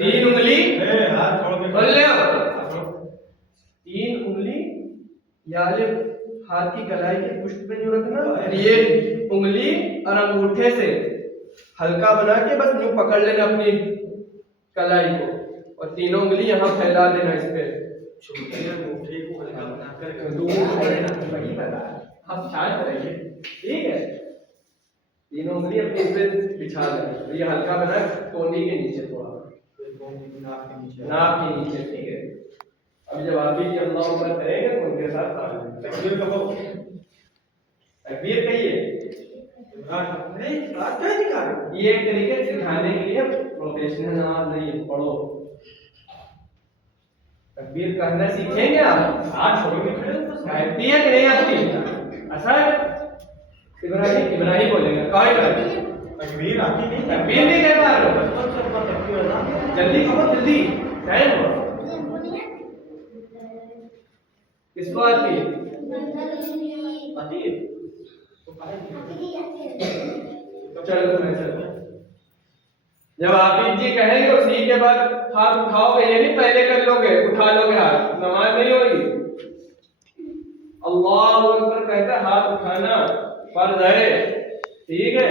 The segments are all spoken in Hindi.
तीन उंगली हाथ छोड़ के खोल ले तीन उंगली याले हाथ की कलाई के पुष्ट पे जो रखना और ये उंगली और अंगूठे से हल्का बना के बस यूं पकड़ लेना अपनी कलाई को और तीनों उंगली यहाँ फैला देना इस पे छोटे अंगूठे को हल्का बनाकर वही बता आप ख्याल करेंगे ठीक है तीनों उंगली अपने इस पे बिछा देना तो ये हल्का बना कोहनी के नीचे थोड़ा नाक के नीचे ठीक है अब जब आप भी अल्लाह अकबर करेंगे तो उनके साथ तकबीर कहो तकबीर कहिए नहीं बात क्या दिखा रहे ये एक तरीके से सिखाने के लिए प्रोफेशनल नमाज नहीं है पढ़ो तकबीर कहना सीखेंगे आप हाथ छोड़ोगे आती है कि नहीं आती ऐसा है इब्राहिम बोलेगा कहा इब्राहिम तकबीर आती नहीं तकबीर नहीं कह पा रहे हो जल्दी कहो जल्दी टाइम हो किसको आती है चलो मैं चलता जब हाफिज जी कहेंगे उसी के बाद हाथ उठाओगे ये नहीं पहले कर लोगे उठा लोगे हाथ नमाज नहीं होगी अल्लाहु अकबर कहता है हाथ उठाना फर्ज है ठीक है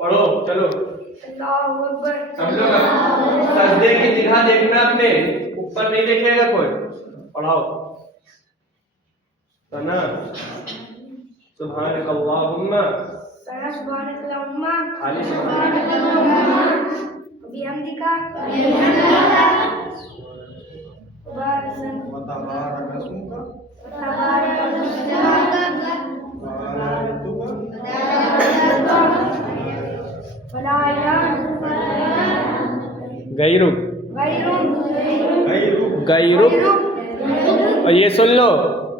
पढ़ो चलो अल्लाहु अकबर सब लोग सजदे की जगह देखना अपने ऊपर नहीं देखेगा कोई पढ़ाओ सना सुभानक अल्लाहुम्मा सुभानक अल्लाहुम्मा खाली सुभानक अल्लाहुम्मा बिहम्दिका तबारक रसूलका गैरुक गैरुक और ये सुन लो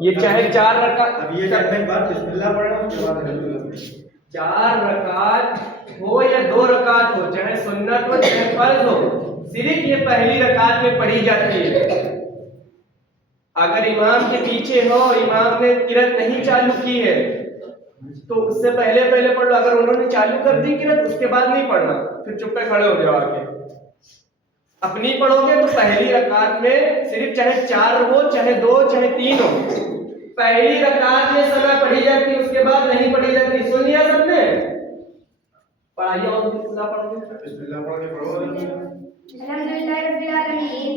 ये चाहे 4 रकात अब ये करने के बाद बिस्मिल्लाह पढ़ना उसके बाद 4 रकात हो या 2 रकात हो चाहे सुन्नत हो चाहे फर्ज हो सिर्फ ये पहली रकात में पढ़ी जाती है अगर इमाम के पीछे हो इमाम ने किरत नहीं चालू की है तो उससे पहले पढ़ लो अगर उन्होंने चालू कर दी किरत उसके बाद नहीं पढ़ना फिर चुप पे खड़े हो जाओ आके अपनी पढ़ोगे तो पहली रकात में सिर्फ चाहे 4 हो चाहे 2 चाहे 3 हो पहली रकात में समय पढ़ी जाती है उसके बाद नहीं पढ़ी जाती सुन लिया सबने पढ़ाइए और बिस्मिल्लाह पढ़ोगे बिस्मिल्लाह पढ़ के पढ़ो अल्हम्दुलिल्लाह रब्बिल आलमीन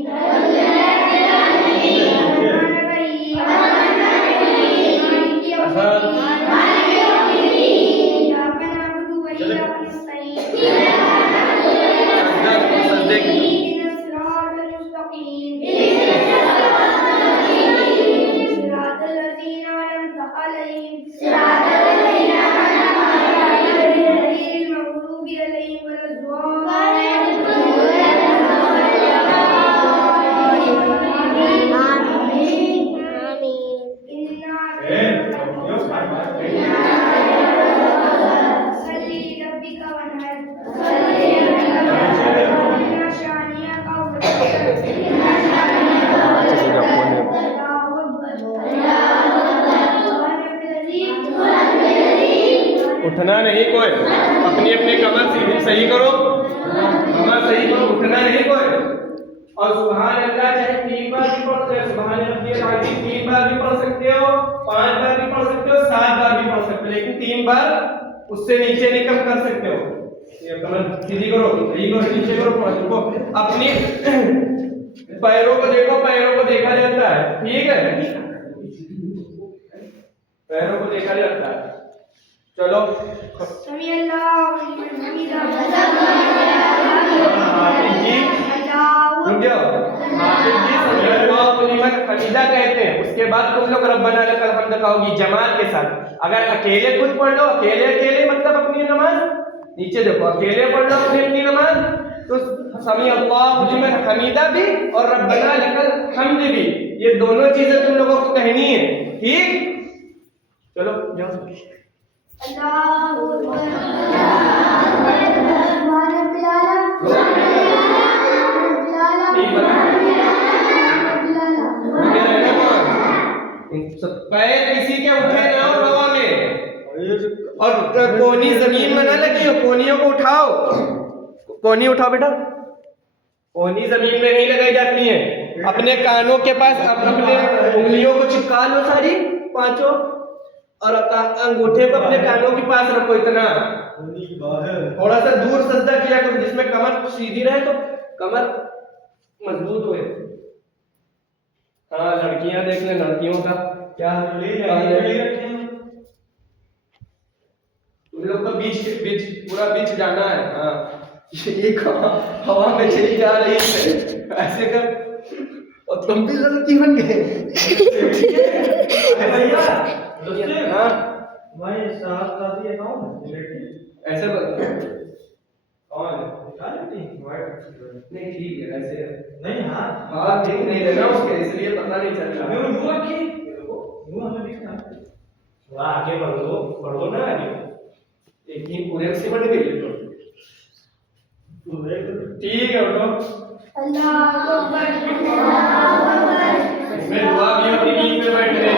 उठना नहीं कोई अपनी अपनी कमर सीधी सही करो कमर सही करो उठना नहीं कोई और सुभान अल्लाह चाहे 3 बार भी पढ़ सकते हो सुभान रब्बियल अज़ीम 3 बार भी पढ़ सकते हो 5 बार भी पढ़ सकते हो 7 बार भी पढ़ सकते हो लेकिन 3 बार उससे नीचे नहीं कम कर सकते हो ये कमर सीधी करो सही करो नीचे करो देखो अपनी पैरों को देखो पैरों को देखा जाता है ठीक है पैरों को देखा जाता है चलो समी अल्लाहु लिमन हमीदा हाफिज जी रुक जाओ हाफिज जी समी अल्लाहु लिमन हमीदा कहते हैं उसके बाद तुम लोग रब्बना लकल हम्द कहोगी जमात के साथ अगर अकेले खुद पढ़ लो अकेले मतलब अपनी नमाज नीचे देखो अकेले पढ़ लो अपनी नमाज तो समी अल्लाहु लिमन हमीदा भी और रब्बना लकल हम्द भी ये दोनों चीजें तुम लोगों को कहनी है ठीक चलो जाओ अल्लाहु अकबर सुभान रब्बिल पैर किसी के उठे ना हो हवा में और कोनी जमीन में ना लगी हो कोनियों को उठाओ कोहनी उठाओ बेटा। कोहनी जमीन में नहीं लगाई जाती है, अपने कानों के पास अपने उंगलियों को चिपका लो सारी पांचों, और अंगूठे को अपने कानों के पास रखो इतना, थोड़ा सा दूर सजदा किया करो जिसमें कमर सीधी रहे तो कमर मजबूत होए। हाँ लड़कियां देख ले, लड़कियों का क्या तुम लोग को बीच पूरा बीच जाना है। हाँ ये हवा में चली जा रही है ऐसे कर, और तुम भी लड़की बन गए। हाँ ऐसे कौन नहीं ठीक है ऐसे नहीं हाँ हाँ ठीक नहीं लेना उसके, इसलिए पता नहीं चल रहा। थोड़ा आगे बढ़ो ना आगे। एक दिन पूरे से बढ़ गई तो ठीक है उठो। अल्लाह अकबर। इसमें दुआ भी होती नींद में बैठने।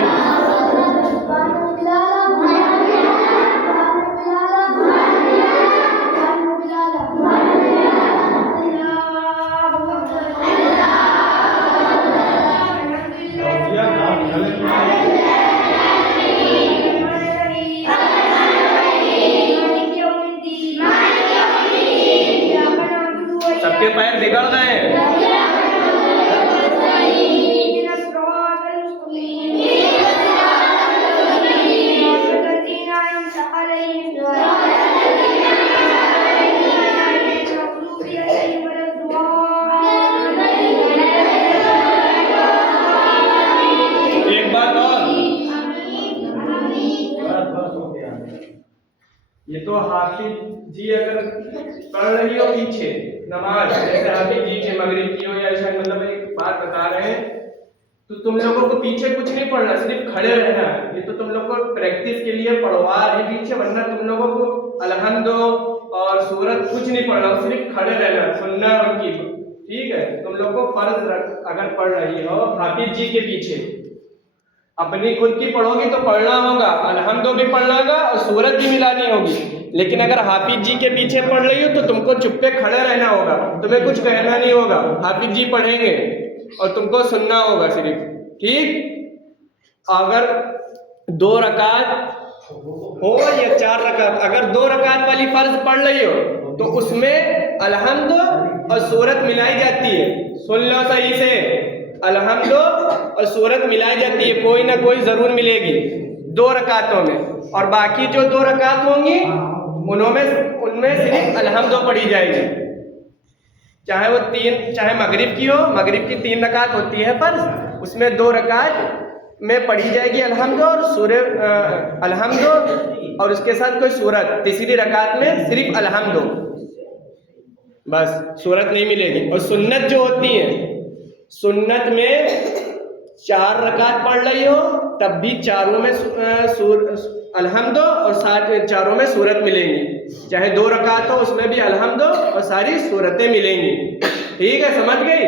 सबके पैर बिगड़ गए हैं। एक बात और, ये तो हाफिज जी अगर पढ़ रही हो पीछे नमाज, जैसे हाफिज जी के मगरिब की हो या ऐसा, मतलब एक बात बता रहे हैं, तो तुम लोगों को पीछे कुछ नहीं पढ़ना, सिर्फ खड़े रहना है। ये तो तुम लोग को प्रैक्टिस के लिए पढ़वा रहे पीछे, वरना तुम लोगों को अलहम्दो और सूरत कुछ नहीं पढ़ना, सिर्फ खड़े रहना सुनना उनकी। ठीक है, तुम लोग को फर्ज अगर पढ़ रही हो हाफिज जी के पीछे, अपनी खुद की पढ़ोगी तो पढ़ना होगा, अलहम्दो भी पढ़ना होगा और सूरत भी मिलानी होगी। लेकिन अगर हाफिज जी के पीछे पढ़ रही हो तो तुमको चुप्पे खड़े रहना होगा, तुम्हें कुछ कहना नहीं होगा, हाफिज जी पढ़ेंगे और तुमको सुनना होगा सिर्फ। ठीक, अगर 2 रकात हो या 4 रकात, अगर 2 रकात वाली फर्ज पढ़ रही हो तो उसमें अलहम्दो और सूरत मिलाई जाती है। सुन लो सही से, अलहम्दो और सूरत मिलाई जाती है, कोई ना कोई जरूर मिलेगी 2 रकातों में, और बाकी जो 2 रकात होंगी उनमें सिर्फ अलहम्दो पढ़ी जाएगी, चाहे वो 3, चाहे मगरिब की हो, मगरिब की 3 रकात होती है फर्ज, उसमें 2 रकात में पढ़ी जाएगी अलहम्दो और अलहम्दो और उसके साथ कोई सूरत, तीसरी रकात में सिर्फ अलहम्दो, बस सूरत नहीं मिलेगी। और सुन्नत जो होती है, सुन्नत में 4 रकात पढ़ रही हो तब भी चारों में अलहम्दो और चारों में सूरत मिलेंगी, चाहे 2 रकात हो उसमें भी अलहम्दो और सारी सूरतें मिलेंगी। ठीक है, समझ गई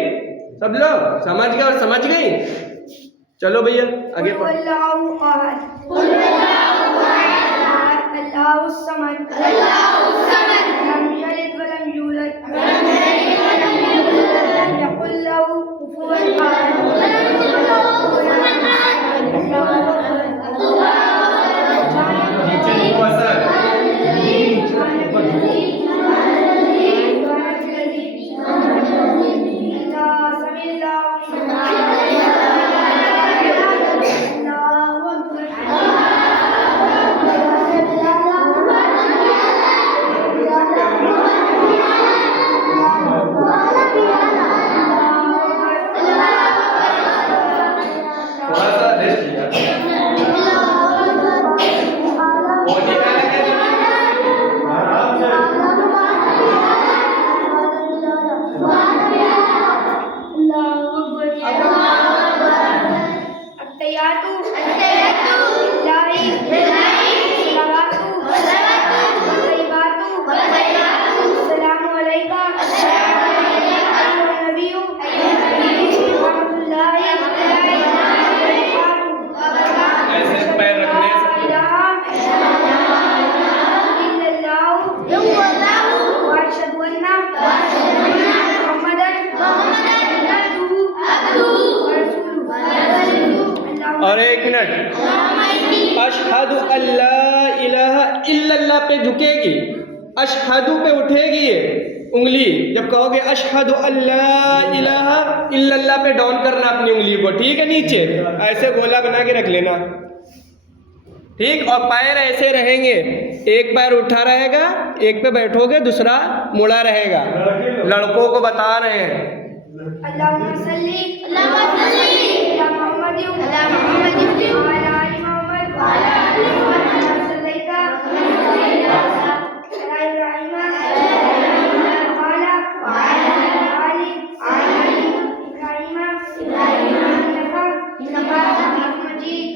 सब लोग? समझ गए और समझ गई? चलो भैया आगे पढ़ो। अल्लाहु अहद, अल्लाहु समद, लम यलिद वलम यूलद, लम यकुल लहु कुफुवन अहद। अशहदु अल्ला इलाहा इल्लल्लाह पे झुकेगी, अशहदु पे उठेगी ये उंगली। जब कहोगे अशहदु अल्ला इलाहा इल्लल्लाह पे डाउन करना अपनी उंगली को, ठीक है, नीचे ऐसे गोला बना के रख लेना, ठीक। और पैर ऐसे रहेंगे, एक पैर उठा रहेगा, एक पे बैठोगे, दूसरा मुड़ा रहेगा। लड़कों को बता रहे हैं। अल्लाहुम्मा सल्ली अला मुहम्मद व अला आलि मुहम्मद व अला आलि मुहम्मद सल्लैता अला इब्राहीम व अला आलि इब्राहीम इन्नका हमीदुम मजीद।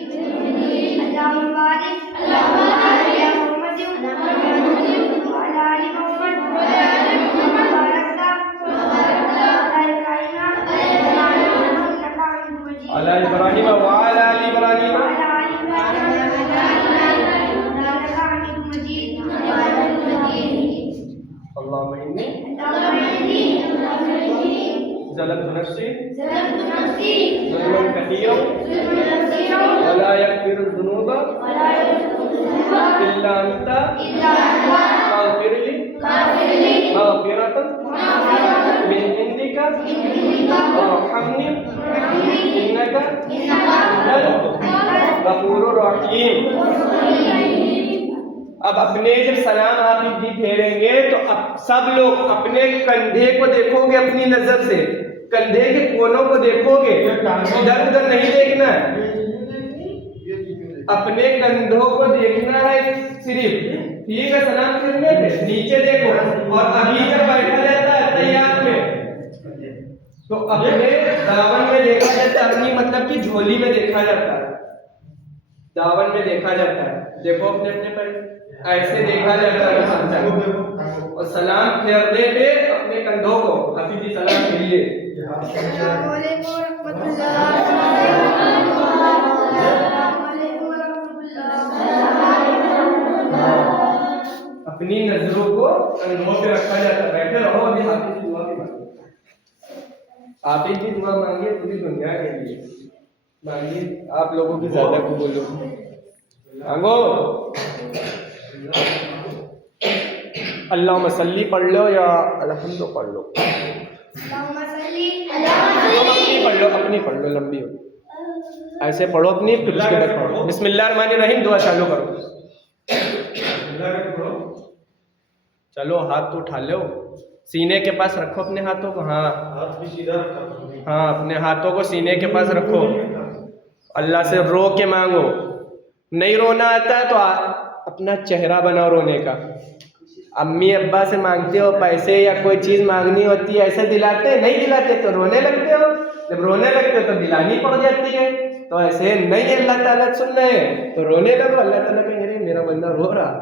अल्लाहुम्मा बारिक अला मुहम्मद व अला आलि मुहम्मद बारकता अला इब्राहीम व अला आलि इब्राहीम अल्लाहुम्मा इन्नी ज़लमतु नफ्सी ज़ुल्मन कसीरा व ला यग़फिरु ज़ुनूबा इल्ला अंता फ़ाग़फिरली मग़फ़िरतन मिन इंदिका वरहमनी इन्नका अंतल गफूरुर रहीम। अब अपने जब सलाम हाफिज जी फेरेंगे तो अब सब लोग अपने कंधे को देखोगे, अपनी नजर से कंधे के कोनों को देखोगे, इधर उधर नहीं देखना, अपने कंधों को देखना है सिर्फ, ठीक है। सलाम फेरने पे नीचे देखो, और अभी जब बैठा जाता है तैयार में तो अपने दामन में देखा जाता है, अपनी मतलब की झोली में देखा जाता है, दामन में देखा जाता है। देखो अपने अपने पर ऐसे देखा जाता है। और सलाम फेरने पे अपने कंधों को हाफिज जी सलाम फेरिए। अपनी नजरों को कंधों पे रखा जाता है। बैठे रहो, अभी हाफिज जी दुआ की मांगे, हाफिज जी दुआ मांगिए पूरी दुनिया के लिए मांगिए, आप लोगों की ज्यादा कबूल हो। मांगो। अल्लाहुम्मा सल्ली पढ़ लो या अलहम्दु पढ़ लो, अपनी पढ़ लो, अपनी पढ़ लो, लंबी हो ऐसे पढ़ो अपनी, फिर उसके बाद पढ़ो बिस्मिल्लाहिर्रहमानिर्रहीम, दुआ चालू करो। चलो हाथ तो उठा लो, सीने के पास रखो अपने हाथों को, हाँ हाथ भी सीधा रखा, हाँ अपने हाथों को सीने के पास रखो। अल्लाह से रो के मांगो, नहीं रोना आता है तो अपना चेहरा बनाओ रोने का। अम्मी अब्बा से मांगते हो पैसे या कोई चीज़ मांगनी होती है, ऐसे दिलाते, नहीं दिलाते तो रोने लगते हो, जब रोने लगते हो तो दिलानी पड़ जाती है। तो ऐसे नहीं अल्लाह ताला सुन रहे हैं तो रोने लगो, अल्लाह ताला कहेंगे अरे मेरा बंदा रो रहा,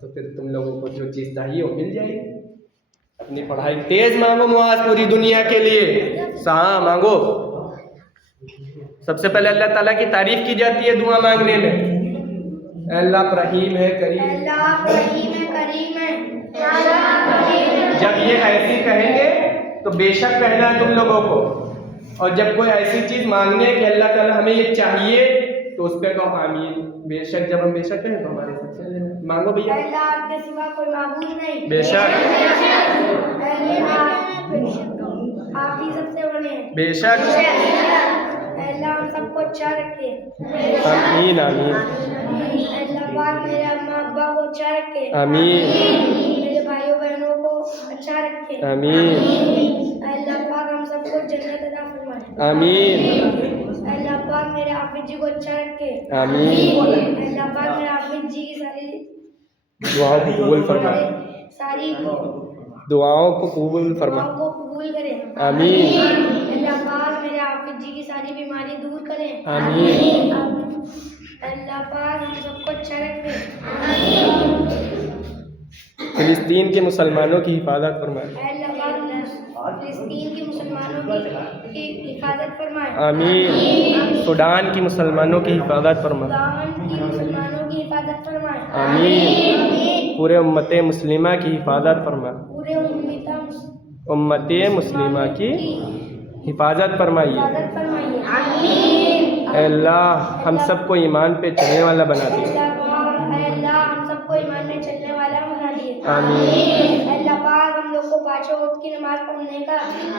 तो फिर तुम लोगों को जो चीज़ चाहिए वो मिल जाएगी। अपनी पढ़ाई तेज मांगो मुआज पूरी दुनिया के लिए, हाँ मांगो। सबसे पहले अल्लाह ताला की तारीफ की जाती है दुआ मांगने में, अल्लाह रहीम है करीम है। जब ये ऐसी कहेंगे तो बेशक कहना है तुम लोगों को, और जब कोई ऐसी चीज मांगने कि अल्लाह ताला हमें ये चाहिए तो उस पर कहो आमीन। बेशक जब हम बेशक कहें तो हमारे सबसे मांगो भैया, अल्लाह आपके सिवा कोई माबूद नहीं, बेशक आप ही सबसे बड़े हैं, बेशक अल्लाह हम सबको अच्छा रखे, आमीन आमीन अल्लाह पाक मेरे अम्मा अब्बा को अच्छा रखे, आमीन, मेरे भाइयों बहनों को अच्छा रखे, आमीन, अल्लाह पाक हम सबको जन्नत अता फरमाए, आमीन, अल्लाह पाक मेरे हाफिज जी को अच्छा रखे, आमीन। अल्लाह पाक मेरे हाफिज जी की सारी दुआओं को कबूल फरमाए, सारी दुआओं को कबूल फरमाए, दुआओं को कबूल करे, आमीन, अल्लाह पाक मेरे हाफिज जी की सारी बीमारी दूर करे, आमीन, अल्लाह पाक हम सबको अच्छा रखे, फिलिस्तीन के मुसलमानों की हिफाजत फरमाए, अल्लाह पाक फिलिस्तीन के मुसलमानों की हिफाजत फरमाए, आमीन, सूडान की मुसलमानों की हिफाजत फरमाए, सुदान की मुसलमानों की हिफाजत फरमाए, आमीन, पूरे उम्मत मुस्लिमा की हिफाजत फरमाए, पूरे उम्मत मुस्लिमा की हिफाजत फरमाइए। हिफाजत फरमाइए, आमीन। अल्लाह हम सबको ईमान पे चलने वाला बना दे। अल्लाह आमीन। अल्लाह पाक हम लोग को पांचों वक्त की नमाज पढ़ने की तौफीक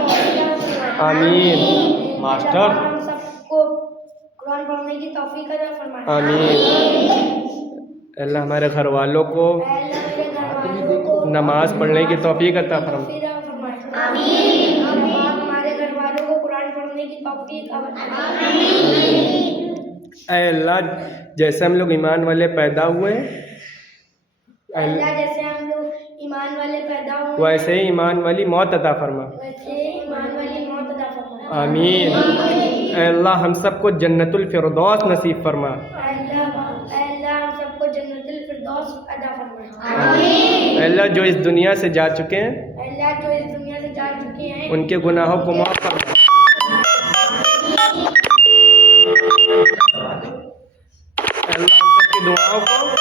अता फरमाए। आमीन। मास्टर। अल्लाह पाक हम सबको कुरान पढ़ने की तौफीक अता फरमाए। आमीन। अल्लाह हमारे घर वालों को अल्लाह मेरे घर वालों को नमाज पढ़ने की तौफीक अता फरमाए। तौफीक अता फरमाए। आमीन। अल्लाह पाक हमारे घर वालों को कुरान पढ़ने की तौफीक अता फरमाए। ऐ अल्लाह जैसे हम लोग ईमान वाले पैदा हुए अल्लाह जैसे हम लोग ईमान वाले पैदा हुए वैसे ही ईमान वाली मौत अता फरमा। वैसे ईमान वाली मौत अता फरमाए। आमीन। ऐ अल्लाह हम सबको जन्नतुल फिरदौस नसीब फरमा। अल्लाह हम सबको जन्नतुल फिरदौस अता फरमाए। ऐ अल्लाह जो इस दुनिया से जा चुके हैं अल्लाह जो इस दुनिया से जा चुके हैं उनके गुनाहों को माफ फरमा। अल्लाह हम सबकी दुआओं को